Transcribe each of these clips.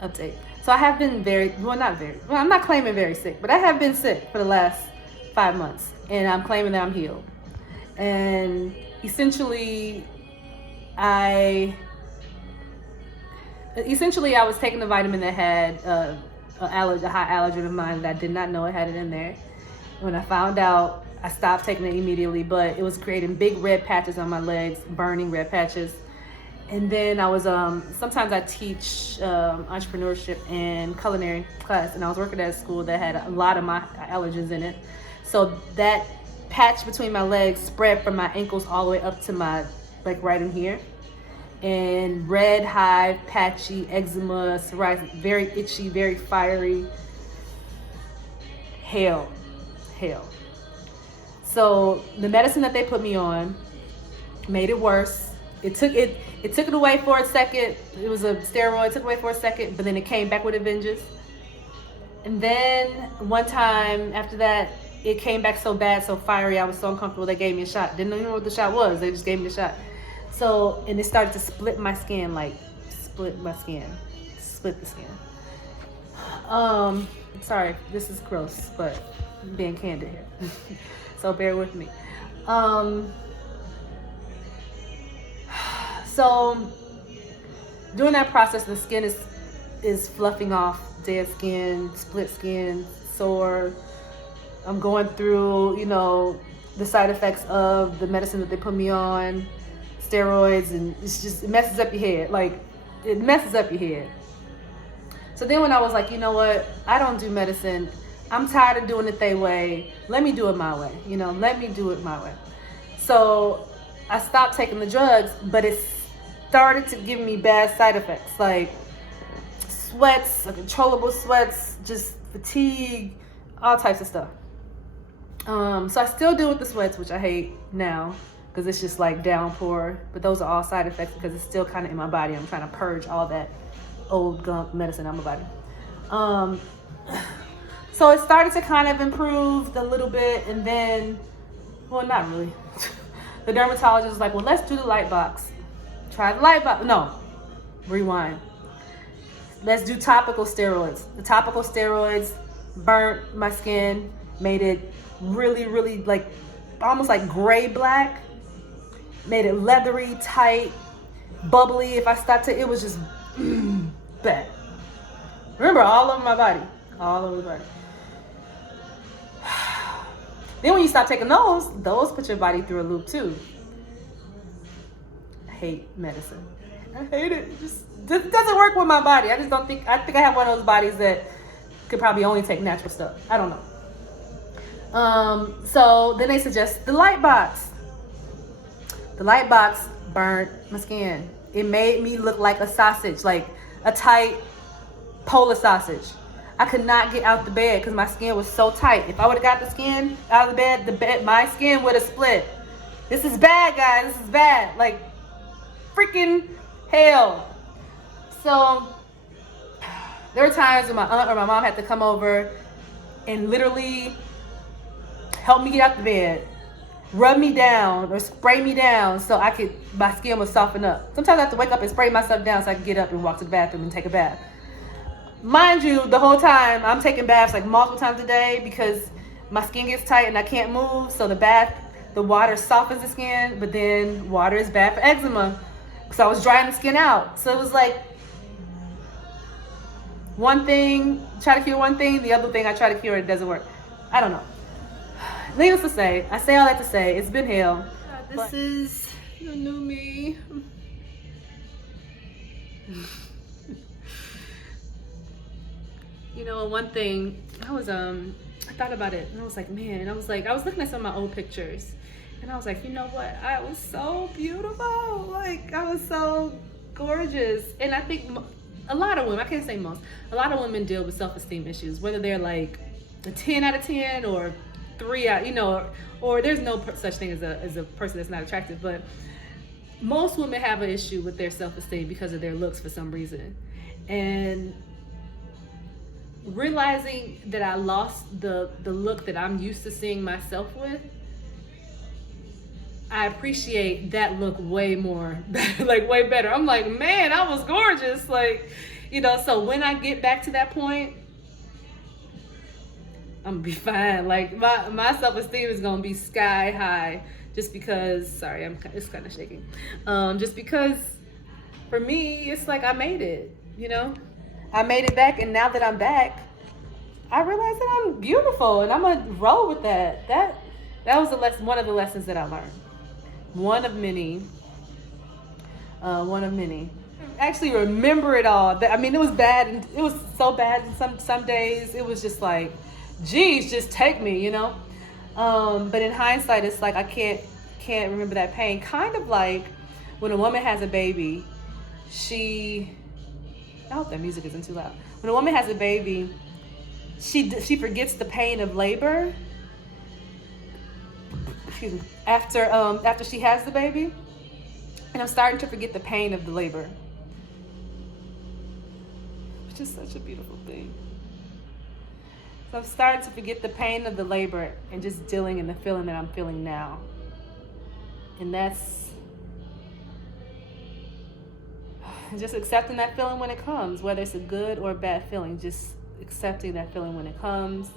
Update. So I have been I'm not claiming very sick, but I have been sick for the last 5 months, and I'm claiming that I'm healed. And essentially, I I was taking a vitamin that had a high allergen of mine that I did not know I had it in there. And when I found out, I stopped taking it immediately, but it was creating big red patches on my legs, burning red patches. And then I was sometimes I teach entrepreneurship and culinary class, and I was working at a school that had a lot of my allergens in it. So that patch between my legs spread from my ankles all the way up to my, like, right in here. And red, hive, patchy, eczema, psoriasis, very itchy, very fiery. Hell. So the medicine that they put me on made it worse. It took it away for a second. It was a steroid, took it away for a second, but then it came back with a vengeance. And then one time after that, it came back so bad, so fiery, I was so uncomfortable, they gave me a shot. Didn't even know what the shot was, they just gave me the shot. So, and it started to split my skin, split the skin. Sorry, this is gross, but I'm being candid here. So bear with me. So during that process, the skin is fluffing off, dead skin, split skin, sore. I'm going through, the side effects of the medicine that they put me on, steroids, and it messes up your head. It messes up your head. So then when I was like, you know what, I don't do medicine. I'm tired of doing it their way. Let me do it my way. Let me do it my way. So I stopped taking the drugs, but it started to give me bad side effects, like sweats, uncontrollable sweats, just fatigue, all types of stuff. So I still deal with the sweats, which I hate now because it's just like downpour, but those are all side effects because it's still kind of in my body. I'm trying to purge all that old gunk medicine out of my body. So it started to kind of improve a little bit, and then, well, not really. The dermatologist was like, well, let's do the light box. Try the light box. No, rewind. Let's do topical steroids. The topical steroids burnt my skin, made it really, really almost like gray black, made it leathery, tight, bubbly. If I stopped to, it was just bad. Remember, all over my body. All over the body. Then when you stop taking those put your body through a loop too. I hate medicine. I hate it. It just doesn't work with my body. I think I have one of those bodies that could probably only take natural stuff. I don't know. So then they suggest the light box. The light box burnt my skin. It made me look like a sausage, like a tight Polish sausage. I could not get out the bed because my skin was so tight. If I would have got the skin out of the bed, my skin would have split. This is bad, guys. This is bad. Like, freaking hell. So there were times when my aunt or my mom had to come over and literally help me get out the bed, rub me down or spray me down so my skin would soften up. Sometimes I have to wake up and spray myself down so I can get up and walk to the bathroom and take a bath. Mind you, the whole time I'm taking baths multiple times a day because my skin gets tight and I can't move. So the water softens the skin, but then water is bad for eczema. So I was drying the skin out. So it was like one thing, try to cure one thing, the other thing I try to cure, it doesn't work. I don't know. Needless to say, I say all that to say, it's been hell. This is the new me. One thing, I thought about it and I was like, man, I was looking at some of my old pictures and I was like, you know what? I was so beautiful. I was so gorgeous. And I think a lot of women, I can't say most, a lot of women deal with self-esteem issues, whether they're like a 10 out of 10 or 3 out, or there's no such thing as a person that's not attractive, but most women have an issue with their self-esteem because of their looks for some reason. And realizing that I lost the look that I'm used to seeing myself with, I appreciate that look way more, way better. I'm like, man, I was gorgeous. So when I get back to that point, I'm gonna be fine. Like my self-esteem is gonna be sky high, just because. Sorry, it's kind of shaking. Just because for me, it's like I made it. I made it back, and now that I'm back, I realize that I'm beautiful, and I'm gonna roll with that. That was one of the lessons that I learned. One of many. One of many. Actually, remember it all. I mean, it was bad, and it was so bad. And some days, it was just like, geez, just take me, But in hindsight, it's like I can't remember that pain. Kind of like when a woman has a baby, I hope that music isn't too loud. When a woman has a baby, she forgets the pain of labor. Excuse me. After she has the baby, and I'm starting to forget the pain of the labor, which is such a beautiful thing. So I'm starting to forget the pain of the labor and just dealing in the feeling that I'm feeling now. And that's just accepting that feeling when it comes, whether it's a good or a bad feeling, just accepting that feeling when it comes,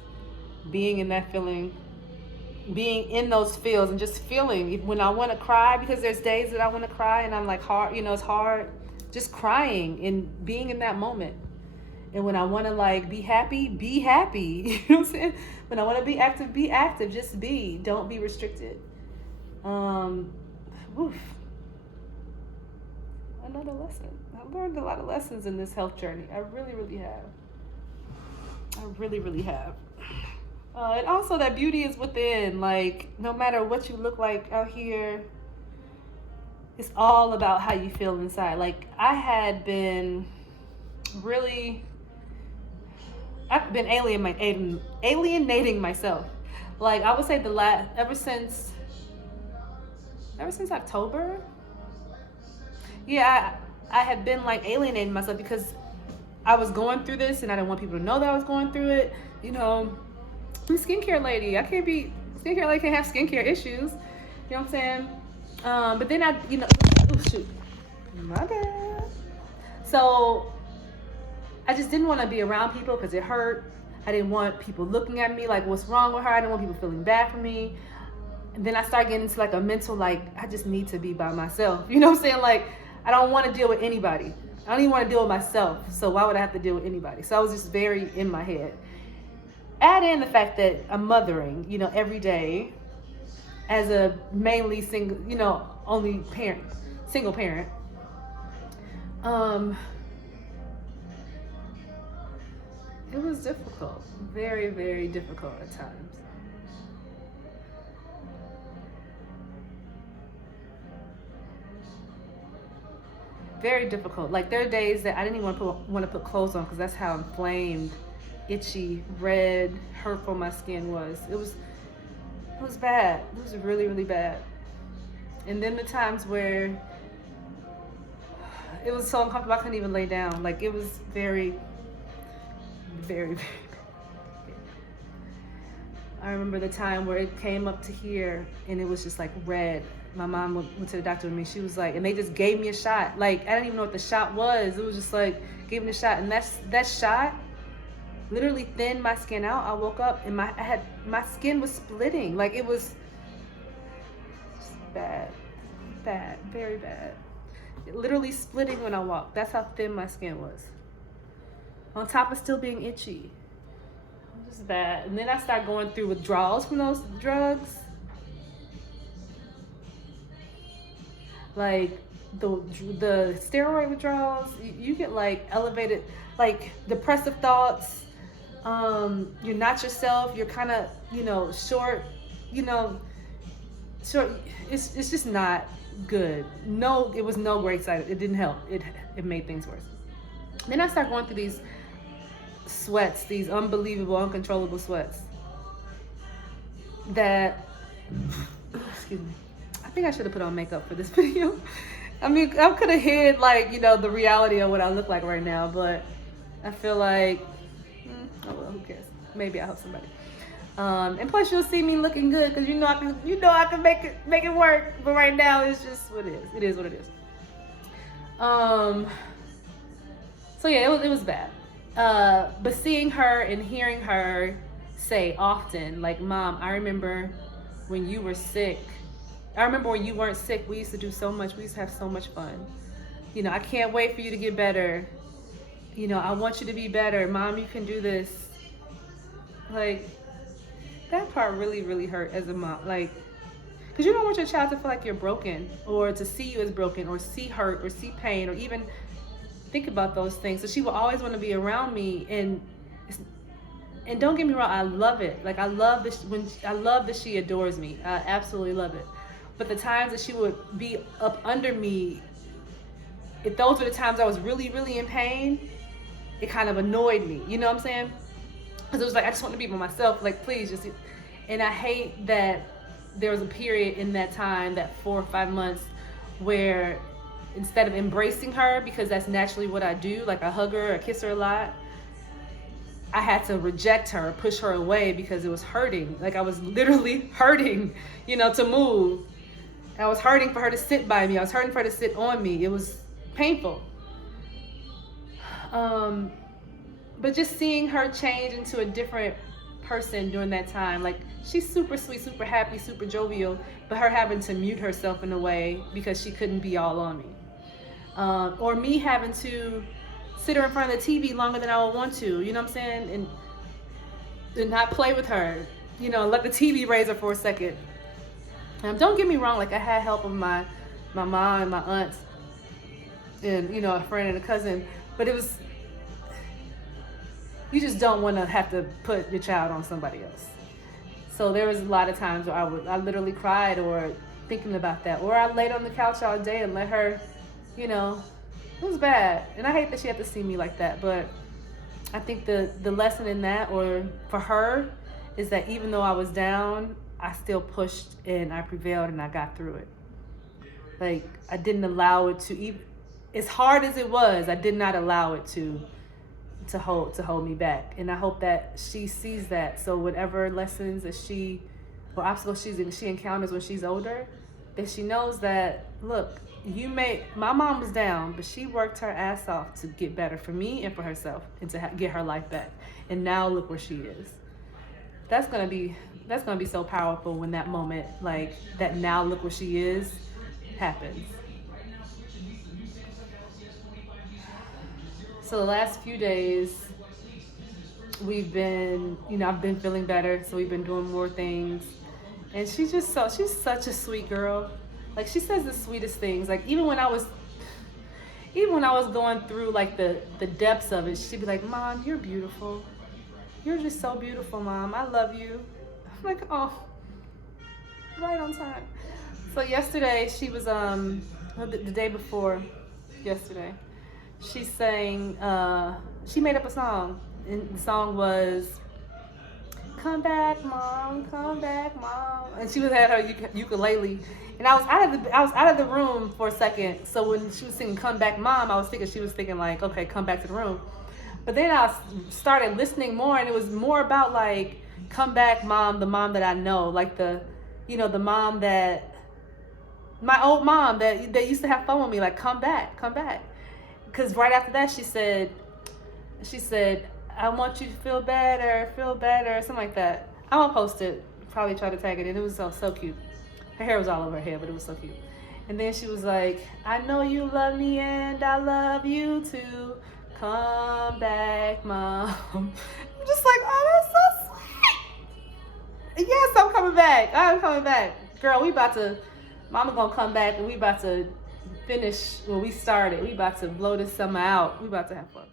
being in that feeling, being in those feels, and just feeling when I want to cry, because there's days that I want to cry and I'm like hard, it's hard, just crying and being in that moment. And when I want to like be happy, you know what I'm saying? When I want to be active, just be, don't be restricted. Oof. Another lesson. I've learned a lot of lessons in this health journey. I really, really have. I really, really have. And also that beauty is within. Like, no matter what you look like out here, it's all about how you feel inside. Like, I've been alienating myself. Like, I would say ever since October. Yeah, I had been like alienating myself because I was going through this and I didn't want people to know that I was going through it. I'm a skincare lady. Skincare lady can't have skincare issues. You know what I'm saying? But then oh shoot, my bad. So I just didn't want to be around people because it hurt. I didn't want people looking at me like, what's wrong with her? I didn't want people feeling bad for me. And then I started getting into like a mental, like, I just need to be by myself. You know what I'm saying? Like, I don't want to deal with anybody. I don't even want to deal with myself. So why would I have to deal with anybody? So I was just very in my head. Add in the fact that I'm mothering, every day as a mainly single, only parent, single parent. It was difficult, very, very difficult at times. Very difficult. Like, there are days that I didn't even want to put clothes on because that's how inflamed, itchy, red, hurtful my skin was. It was bad. It was really, really bad. And then the times where it was so uncomfortable I couldn't even lay down. Like, it was very, very, very bad. I remember the time where it came up to here and it was just like red. My mom went to the doctor with me. She was like, and they just gave me a shot. Like, I didn't even know what the shot was. It was just like, gave me the shot. And that shot literally thinned my skin out. I woke up and my skin was splitting. Like, it was bad, very bad. It literally splitting when I walked. That's how thin my skin was. On top of still being itchy. It was bad. And then I started going through withdrawals from those drugs. Like the steroid withdrawals, you get like elevated, like depressive thoughts. You're not yourself. You're kind of, short. Short. It's just not good. No, it was no great side. It didn't help. It made things worse. Then I started going through these sweats, these unbelievable, uncontrollable sweats. That, excuse me. I think I should have put on makeup for this video. I mean, I could have hid the reality of what I look like right now, but I feel like, oh well, who cares? Maybe I'll help somebody. And plus you'll see me looking good because I can make it work. But right now it's just what it is. It is what it is. So yeah, it was bad. But seeing her and hearing her say often, like, Mom, I remember when you were sick. I remember when you weren't sick, we used to do so much. We used to have so much fun. I can't wait for you to get better. I want you to be better. Mom, you can do this. Like, that part really, really hurt as a mom. Like, because you don't want your child to feel like you're broken, or to see you as broken, or see hurt, or see pain, or even think about those things. So she will always want to be around me, and don't get me wrong, I love it. Like, I love that she adores me. I absolutely love it. But the times that she would be up under me, if those were the times I was really, really in pain, it kind of annoyed me. You know what I'm saying? Because it was like, I just want to be by myself. Like, please just. And I hate that there was a period in that time, that 4 or 5 months, where instead of embracing her, because that's naturally what I do, like I hug her, I kiss her a lot, I had to reject her, push her away, because it was hurting. Like, I was literally hurting, to move. I was hurting for her to sit by me. I was hurting for her to sit on me. It was painful. But just seeing her change into a different person during that time, like, she's super sweet, super happy, super jovial, but her having to mute herself in a way because she couldn't be all on me. Or me having to sit her in front of the TV longer than I would want to, you know what I'm saying? And not play with her, let the TV raise her for a second. Don't get me wrong, like, I had help of my mom and my aunts and, a friend and a cousin, but it was, you just don't want to have to put your child on somebody else. So there was a lot of times where I literally cried, or thinking about that, or I laid on the couch all day and let her, it was bad. And I hate that she had to see me like that, but I think the lesson in that, or for her, is that even though I was down, I still pushed and I prevailed and I got through it. Like, I didn't allow it to, even as hard as it was, I did not allow it to hold me back. And I hope that she sees that. So whatever lessons that or obstacles she encounters when she's older, that she knows that, look, my mom was down, but she worked her ass off to get better for me and for herself, and to get her life back. And now look where she is. That's gonna be so powerful when that moment, like that, now look where she is, happens. So the last few days, we've been, I've been feeling better, so we've been doing more things. And she's such a sweet girl. Like, she says the sweetest things. Like, even when I was going through, like, the depths of it, she'd be like, Mom, you're beautiful. You're just so beautiful, Mom. I love you. I'm like, oh, right on time. So yesterday, she was, the day before yesterday, she sang, she made up a song. And the song was, come back, Mom, come back, Mom. And she had her ukulele. And I was out of the room for a second. So when she was singing Come Back, Mom, I was thinking she was thinking, like, okay, come back to the room. But then I started listening more, and it was more about, like, come back, Mom, the mom that I know. Like, the mom that, my old mom that used to have fun with me. Like, come back, come back. Because right after that, she said, I want you to feel better, something like that. I'm gonna post it, probably try to tag it in. It was so cute. Her hair was all over her head, but it was so cute. And then she was like, I know you love me and I love you too. Come back, Mom. I'm just like, oh, that's so sweet. Yes, I'm coming back. Girl, Mama gonna come back, and we about to finish what we started. We about to blow this summer out. We about to have fun.